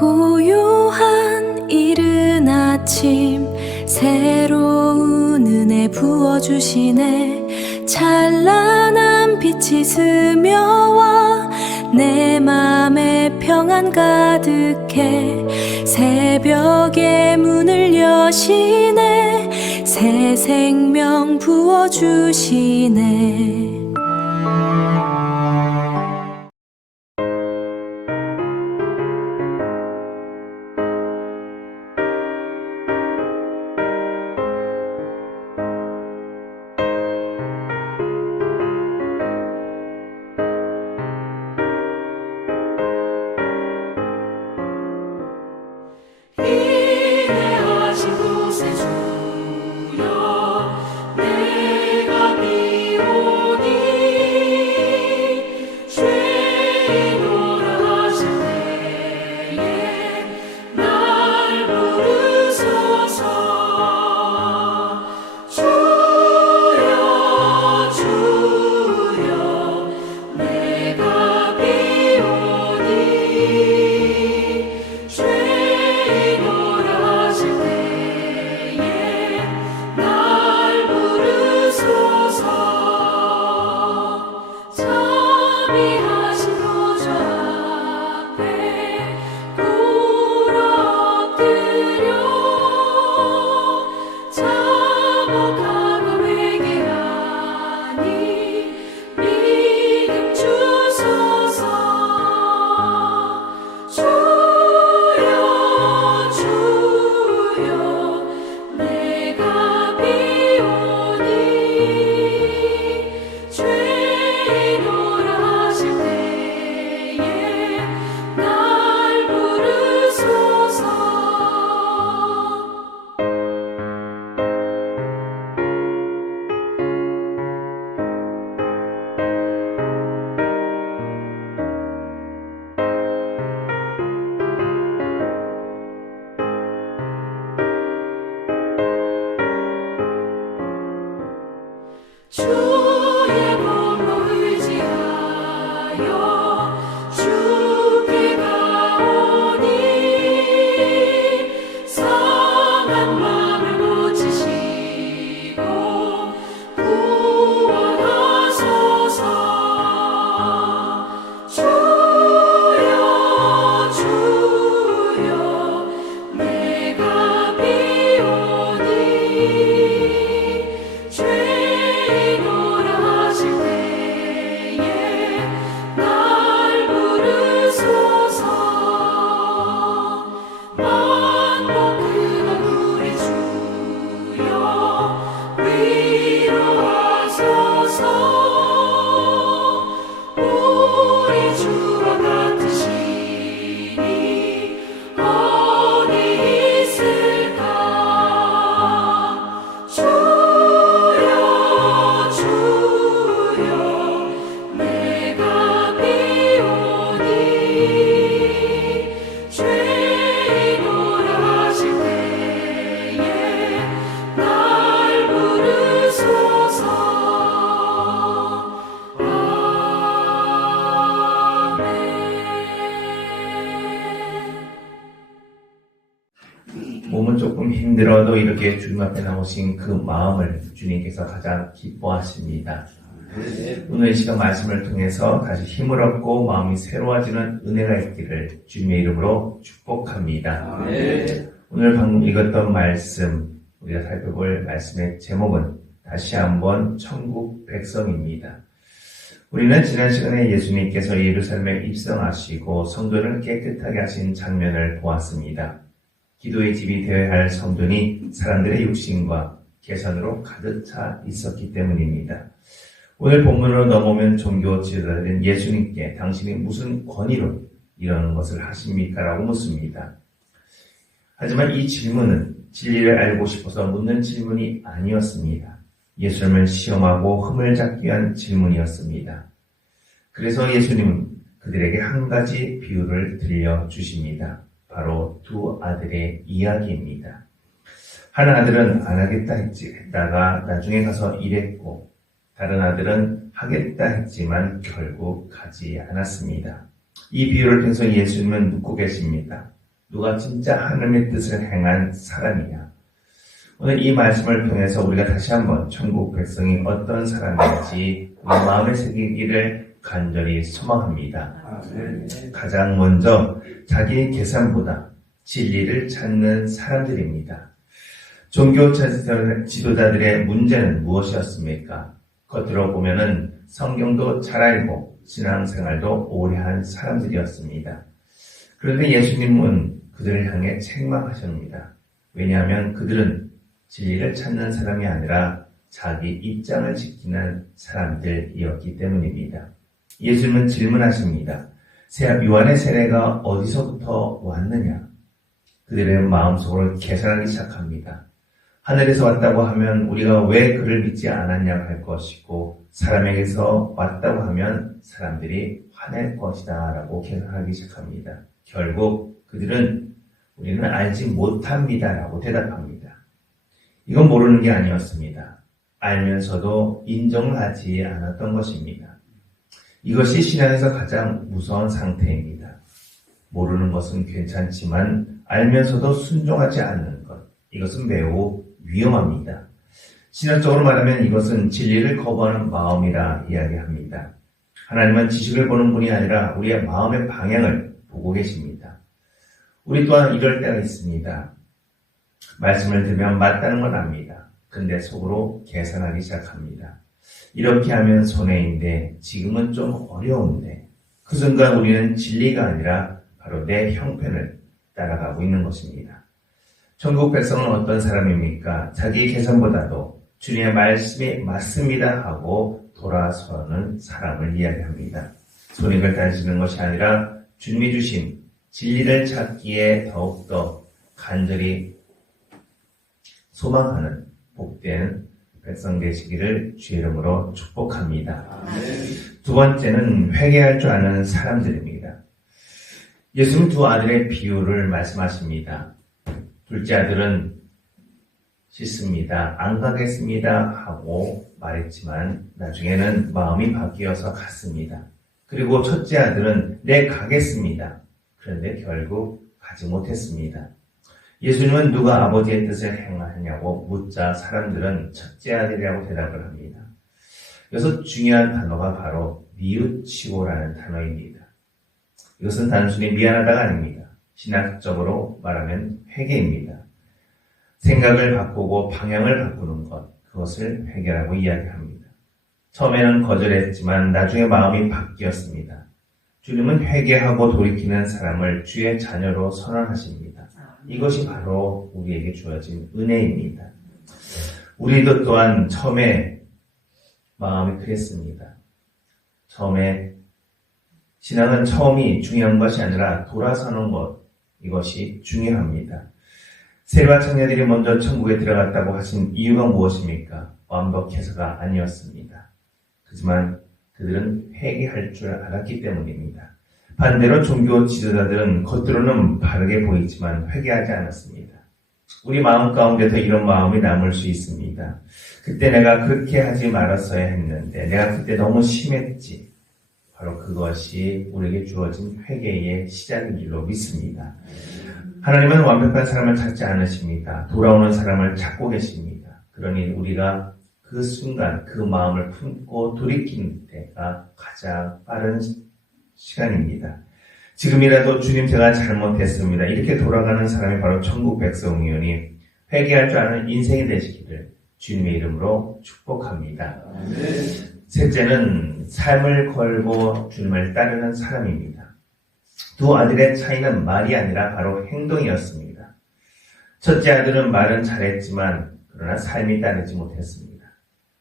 고요한 이른 아침 새로운 은혜 부어주시네. 찬란한 빛이 스며와 내 맘에 평안 가득해. 새벽의 문을 여시네. 새 생명 부어주시네. 인내하신 곳에 주여 내가 비오니 죄인노라 하실 때에 날 부르소서. 주여 주여 내가 비오니 죄인노라 하실 때에 날 부르소서. 자비하신 보좌 앞에 꿇어 엎드려 자복하고 회개하니 믿음 주소서. 주여 주여 내가 비오니 죄인노라 하실 때에 날 부르소서. 주의 공로 의지하여 주께 가오니 상한 마음을 고치시고 구원하소서. 주여 주여 내가 비오니 죄인노라 하실 때에 날 부르소서. 만복 그건 우리 주여 위로하소서. 우리 주와 같으시니 어디 있을까. 주여 주여 내가 비오니 죄인노라 하실 때에 날 부르소서. 아멘. 몸은 조금 힘들어도 이렇게 주님 앞에 나오신 그 마음을 주님께서 가장 기뻐하십니다. 오늘 이 시간 말씀을 통해서 다시 힘을 얻고 마음이 새로워지는 은혜가 있기를 주님의 이름으로 축복합니다. 오늘 방금 읽었던 말씀, 우리가 살펴볼 말씀의 제목은 다시 한번 천국 백성입니다. 우리는 지난 시간에 예수님께서 예루살렘에 입성하시고 성도를 깨끗하게 하신 장면을 보았습니다. 기도의 집이 되어야 할 성전이 사람들의 육신과 개선으로 가득 차 있었기 때문입니다. 오늘 본문으로 넘어오면 종교 지도자들은 예수님께 당신이 무슨 권위로 이런 것을 하십니까? 라고 묻습니다. 하지만 이 질문은 진리를 알고 싶어서 묻는 질문이 아니었습니다. 예수님을 시험하고 흠을 잡기 위한 질문이었습니다. 그래서 예수님은 그들에게 한 가지 비유를 들려주십니다. 바로 두 아들의 이야기입니다. 한 아들은 안 하겠다 했다가 나중에 가서 일했고, 다른 아들은 하겠다 했지만 결국 가지 않았습니다. 이 비유를 통해서 예수님은 묻고 계십니다. 누가 진짜 하나님의 뜻을 행한 사람이냐. 오늘 이 말씀을 통해서 우리가 다시 한번 천국 백성이 어떤 사람인지 우리 마음에 새기기를 간절히 소망합니다. 가장 먼저 자기 계산보다 진리를 찾는 사람들입니다. 종교 지도자들의 문제는 무엇이었습니까? 겉으로 보면은 성경도 잘 알고 신앙생활도 오래 한 사람들이었습니다. 그런데 예수님은 그들을 향해 책망하십니다. 왜냐하면 그들은 진리를 찾는 사람이 아니라 자기 입장을 지키는 사람들이었기 때문입니다. 예수님은 질문하십니다. 요한의 세례가 어디서부터 왔느냐? 그들의 마음속으로 계산하기 시작합니다. 하늘에서 왔다고 하면 우리가 왜 그를 믿지 않았냐고 할 것이고, 사람에게서 왔다고 하면 사람들이 화낼 것이다 라고 계산하기 시작합니다. 결국 그들은 우리는 알지 못합니다 라고 대답합니다. 이건 모르는 게 아니었습니다. 알면서도 인정을 하지 않았던 것입니다. 이것이 신앙에서 가장 무서운 상태입니다. 모르는 것은 괜찮지만 알면서도 순종하지 않는 것, 이것은 매우 위험합니다. 신학적으로 말하면 이것은 진리를 거부하는 마음이라 이야기합니다. 하나님은 지식을 보는 분이 아니라 우리의 마음의 방향을 보고 계십니다. 우리 또한 이럴 때가 있습니다. 말씀을 들으면 맞다는 건 압니다. 근데 속으로 계산하기 시작합니다. 이렇게 하면 손해인데 지금은 좀 어려운데, 그 순간 우리는 진리가 아니라 바로 내 형편을 따라가고 있는 것입니다. 천국 백성은 어떤 사람입니까? 자기 계산보다도 주님의 말씀이 맞습니다 하고 돌아서는 사람을 이야기합니다. 손익을 따지는 것이 아니라 주님이 주신 진리를 찾기에 더욱더 간절히 소망하는 복된 백성 되시기를 주의 이름으로 축복합니다. 두 번째는 회개할 줄 아는 사람들입니다. 예수님 두 아들의 비유를 말씀하십니다. 둘째 아들은 씻습니다. 안 가겠습니다 하고 말했지만 나중에는 마음이 바뀌어서 갔습니다. 그리고 첫째 아들은 네 가겠습니다. 그런데 결국 가지 못했습니다. 예수님은 누가 아버지의 뜻을 행하느냐고 묻자 사람들은 첫째 아들이라고 대답을 합니다. 여기서 중요한 단어가 바로 뉘우치고라는 단어입니다. 이것은 단순히 미안하다가 아닙니다. 신학적으로 말하면 회개입니다. 생각을 바꾸고 방향을 바꾸는 것, 그것을 회개라고 이야기합니다. 처음에는 거절했지만 나중에 마음이 바뀌었습니다. 주님은 회개하고 돌이키는 사람을 주의 자녀로 선언하십니다. 이것이 바로 우리에게 주어진 은혜입니다. 우리도 또한 처음에 마음이 그랬습니다. 처음에 신앙은 처음이 중요한 것이 아니라 돌아서는 것, 이것이 중요합니다. 세리와 청년들이 먼저 천국에 들어갔다고 하신 이유가 무엇입니까? 완벽해서가 아니었습니다. 하지만 그들은 회개할 줄 알았기 때문입니다. 반대로 종교 지도자들은 겉으로는 바르게 보이지만 회개하지 않았습니다. 우리 마음 가운데도 이런 마음이 남을 수 있습니다. 그때 내가 그렇게 하지 말았어야 했는데, 내가 그때 너무 심했지. 바로 그것이 우리에게 주어진 회개의 시작인 줄로 믿습니다. 하나님은 완벽한 사람을 찾지 않으십니다. 돌아오는 사람을 찾고 계십니다. 그러니 우리가 그 순간 그 마음을 품고 돌이키는 때가 가장 빠른 시간입니다. 지금이라도 주님 제가 잘못했습니다. 이렇게 돌아가는 사람이 바로 천국 백성이오니 회개할 줄 아는 인생이 되시기를 주님의 이름으로 축복합니다. 셋째는 삶을 걸고 주님을 따르는 사람입니다. 두 아들의 차이는 말이 아니라 바로 행동이었습니다. 첫째 아들은 말은 잘했지만 그러나 삶이 따르지 못했습니다.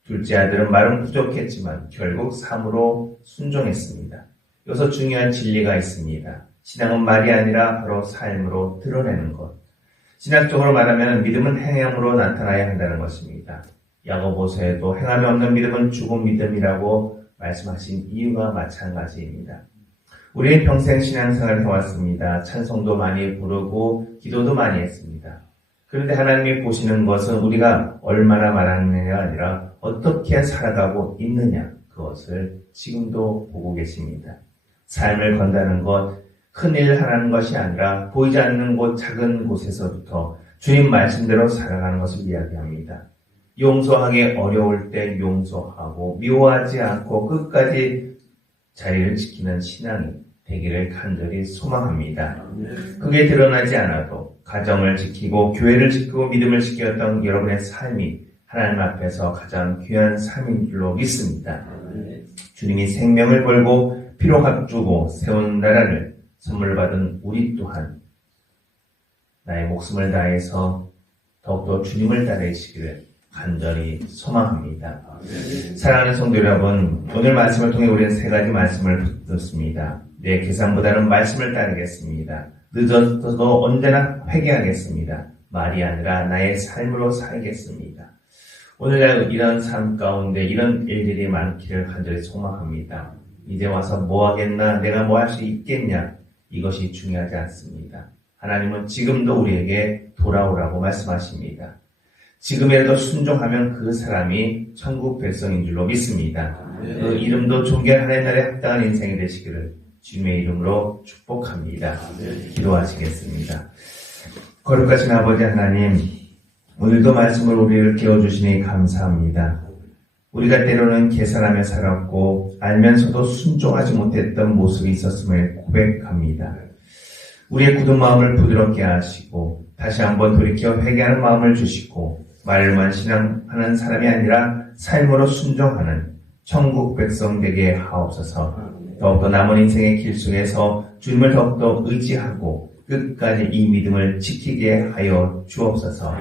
둘째 아들은 말은 부족했지만 결국 삶으로 순종했습니다. 여기서 중요한 진리가 있습니다. 신앙은 말이 아니라 바로 삶으로 드러내는 것. 신학적으로 말하면 믿음은 행함으로 나타나야 한다는 것입니다. 야고보서에도 행함이 없는 믿음은 죽은 믿음이라고 말씀하신 이유가 마찬가지입니다. 우리는 평생 신앙생활을 해왔습니다. 찬송도 많이 부르고 기도도 많이 했습니다. 그런데 하나님이 보시는 것은 우리가 얼마나 말하느냐가 아니라 어떻게 살아가고 있느냐, 그것을 지금도 보고 계십니다. 삶을 건다는 것, 큰일 하라는 것이 아니라 보이지 않는 곳 작은 곳에서부터 주님 말씀대로 살아가는 것을 이야기합니다. 용서하기 어려울 때 용서하고 미워하지 않고 끝까지 자리를 지키는 신앙이 되기를 간절히 소망합니다. 그게 드러나지 않아도 가정을 지키고 교회를 지키고 믿음을 지켰던 여러분의 삶이 하나님 앞에서 가장 귀한 삶인 줄로 믿습니다. 주님이 생명을 걸고 피로 합주고 세운 나라를 선물 받은 우리 또한 나의 목숨을 다해서 더욱더 주님을 따르시기를 간절히 소망합니다. 사랑하는 성도 여러분, 오늘 말씀을 통해 우리는 세 가지 말씀을 듣습니다. 내 계산보다는 말씀을 따르겠습니다. 늦어도 언제나 회개하겠습니다. 말이 아니라 나의 삶으로 살겠습니다. 오늘날 이런 삶 가운데 이런 일들이 많기를 간절히 소망합니다. 이제 와서 뭐 하겠나, 내가 뭐 할 수 있겠냐, 이것이 중요하지 않습니다. 하나님은 지금도 우리에게 돌아오라고 말씀하십니다. 지금이라도 순종하면 그 사람이 천국 백성인 줄로 믿습니다. 그 이름도 존귀한 하나님 나라에 합당한 인생이 되시기를 주님의 이름으로 축복합니다. 기도하시겠습니다. 거룩하신 아버지 하나님, 오늘도 말씀을 우리를 깨워주시니 감사합니다. 우리가 때로는 계산하며 살았고 알면서도 순종하지 못했던 모습이 있었음을 고백합니다. 우리의 굳은 마음을 부드럽게 하시고 다시 한번 돌이켜 회개하는 마음을 주시고 말로만 신앙하는 사람이 아니라 삶으로 순종하는 천국 백성 되게 하옵소서. 더욱더 남은 인생의 길 속에서 주님을 더욱더 의지하고 끝까지 이 믿음을 지키게 하여 주옵소서.